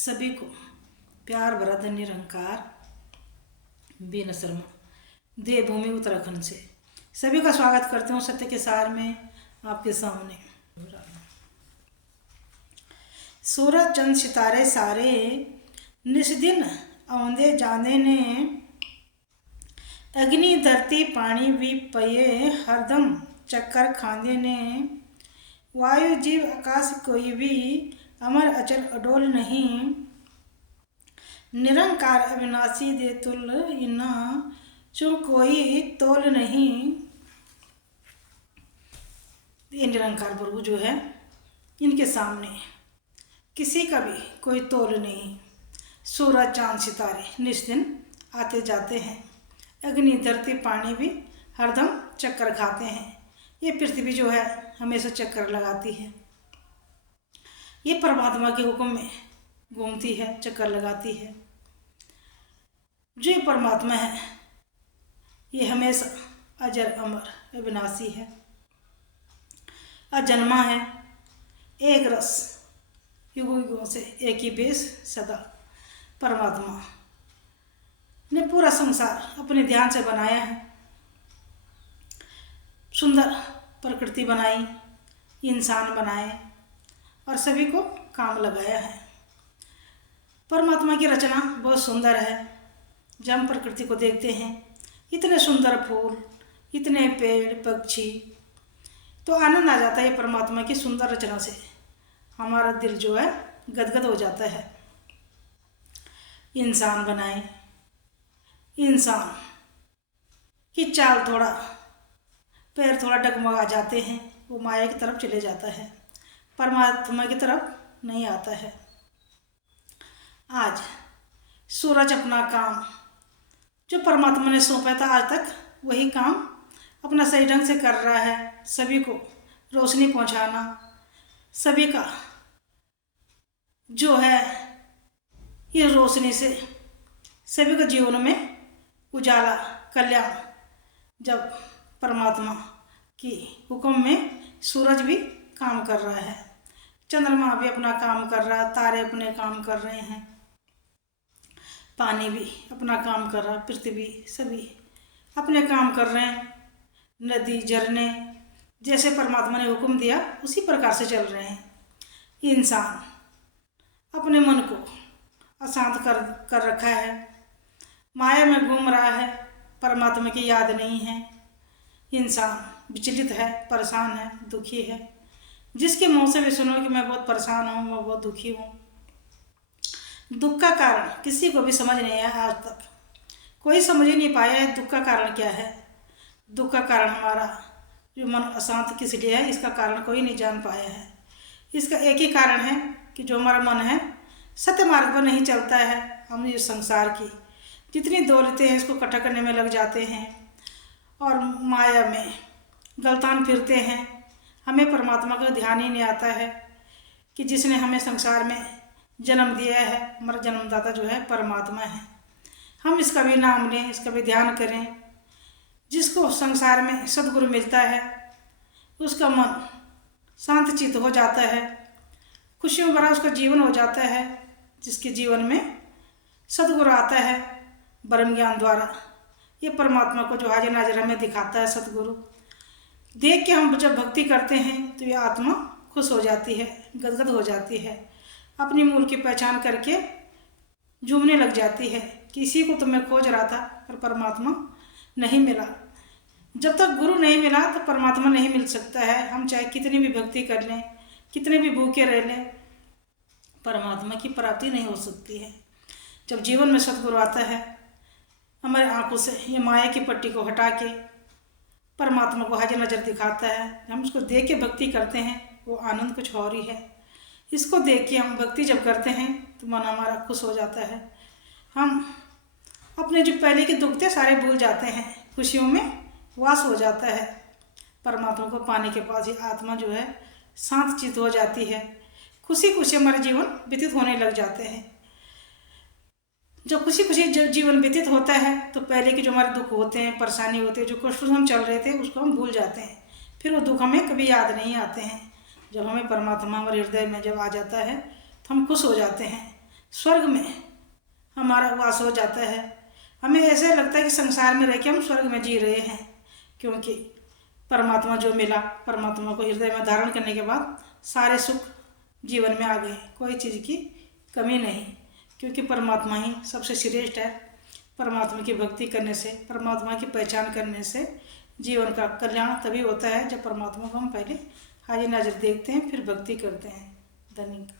सभी को प्यार भरा धन्य निरंकार बीना शर्मा देवभूमि उत्तराखंड से सभी का स्वागत करते हूँ सत्य के सार में आपके सामने। सूरज चंद सितारे सारे निस्दिन आंदे जाने ने, अग्नि धरती पानी भी पये हरदम चक्कर खांदे ने। वायु जीव आकाश कोई भी अमर अचल अडोल नहीं, निरंकार अविनाशी दे तुल इना चुन कोई तोल नहीं। ये निरंकार प्रभु जो है इनके सामने किसी का भी कोई तोल नहीं। सूरज चांद सितारे निस्दिन आते जाते हैं, अग्नि धरती पानी भी हरदम चक्कर खाते हैं। ये पृथ्वी जो है हमेशा चक्कर लगाती है, ये परमात्मा के हुक्म में घूमती है, चक्कर लगाती है। जो ये परमात्मा है ये हमेशा अजर अमर अविनाशी है, अजन्मा है, एक रस युगों युगों से एक ही बेस सदा। परमात्मा ने पूरा संसार अपने ध्यान से बनाया है, सुंदर प्रकृति बनाई, इंसान बनाए और सभी को काम लगाया है। परमात्मा की रचना बहुत सुंदर है। जब हम प्रकृति को देखते हैं, इतने सुंदर फूल, इतने पेड़ पक्षी, तो आनंद आ जाता है परमात्मा की सुंदर रचना से। हमारा दिल जो है गदगद हो जाता है। इंसान बनाए, इंसान की चाल थोड़ा, पैर थोड़ा डगमगा जाते हैं, वो माया की तरफ चले जाता है, परमात्मा की तरफ नहीं आता है। आज सूरज अपना काम जो परमात्मा ने सौंपा था आज तक वही काम अपना सही ढंग से कर रहा है। सभी को रोशनी पहुंचाना, सभी का जो है ये रोशनी से सभी को जीवन में उजाला कल्याण। जब परमात्मा की हुक्म में सूरज भी काम कर रहा है, चंद्रमा भी अपना काम कर रहा है, तारे अपने काम कर रहे हैं, पानी भी अपना काम कर रहा है, पृथ्वी सभी अपने काम कर रहे हैं। नदी झरने जैसे परमात्मा ने हुक्म दिया उसी प्रकार से चल रहे हैं। इंसान अपने मन को अशांत कर रखा है, माया में घूम रहा है, परमात्मा की याद नहीं है। इंसान विचलित है, परेशान है, दुखी है। जिसके मुँह से भी सुनो कि मैं बहुत परेशान हूँ, मैं बहुत दुखी हूँ। दुख का कारण किसी को भी समझ नहीं आया, आज तक कोई समझ ही नहीं पाया है दुख का कारण क्या है। दुख का कारण हमारा जो मन अशांत किस लिए है, इसका कारण कोई नहीं जान पाया है। इसका एक ही कारण है कि जो हमारा मन है सत्य मार्ग पर नहीं चलता है। हम इस संसार की जितनी दौलतें हैं इसको इकट्ठा करने में लग जाते हैं और माया में गलतान फिरते हैं। हमें परमात्मा का ध्यान ही नहीं आता है कि जिसने हमें संसार में जन्म दिया है, हमारा जन्मदाता जो है परमात्मा है। हम इसका भी नाम लें, इसका भी ध्यान करें। जिसको संसार में सद्गुरु मिलता है उसका मन शांत चित्त हो जाता है, खुशियों भरा उसका जीवन हो जाता है। जिसके जीवन में सद्गुरु आता है ब्रह्म ज्ञान द्वारा, ये परमात्मा को जो हाजिर नाजिर हमें दिखाता है सद्गुरु, देख के हम जब भक्ति करते हैं तो ये आत्मा खुश हो जाती है, गदगद हो जाती है, अपनी मूल की पहचान करके झूमने लग जाती है। किसी को तो मैं खोज रहा था पर परमात्मा नहीं मिला। जब तक गुरु नहीं मिला तो परमात्मा नहीं मिल सकता है। हम चाहे कितनी भी भक्ति कर लें, कितने भी भूखे रह लें, परमात्मा की प्राप्ति नहीं हो सकती है। जब जीवन में सद्गुरु आता है, हमारे आंखों से ये माया की पट्टी को हटा के परमात्मा को हाजिर नज़र दिखाता है। हम उसको देख के भक्ति करते हैं, वो आनंद कुछ और ही है। इसको देख के हम भक्ति जब करते हैं तो मन हमारा खुश हो जाता है। हम अपने जो पहले के दुख थे सारे भूल जाते हैं, खुशियों में वास हो जाता है। परमात्मा को पाने के पास ही आत्मा जो है शांत चित्त हो जाती है। खुशी खुशी हमारा जीवन व्यतीत होने लग जाते हैं। जब खुशी खुशी जब जीवन व्यतीत होता है तो पहले के जो हमारे दुख होते हैं, परेशानी होती है, जो कष्ट हम चल रहे थे उसको हम भूल जाते हैं। फिर वो दुख हमें कभी याद नहीं आते हैं। जब हमें परमात्मा हमारे हृदय में जब आ जाता है तो हम खुश हो जाते हैं। स्वर्ग में हमारा वास हो जाता है। हमें ऐसे लगता है कि संसार में रह के हम स्वर्ग में जी रहे हैं, क्योंकि परमात्मा जो मिला, परमात्मा को हृदय में धारण करने के बाद सारे सुख जीवन में आ गए, कोई चीज़ की कमी नहीं, क्योंकि परमात्मा ही सबसे श्रेष्ठ है। परमात्मा की भक्ति करने से, परमात्मा की पहचान करने से जीवन का कल्याण तभी होता है जब परमात्मा को हम पहले हाजिर नाजिर देखते हैं, फिर भक्ति करते हैं। धन्यवाद।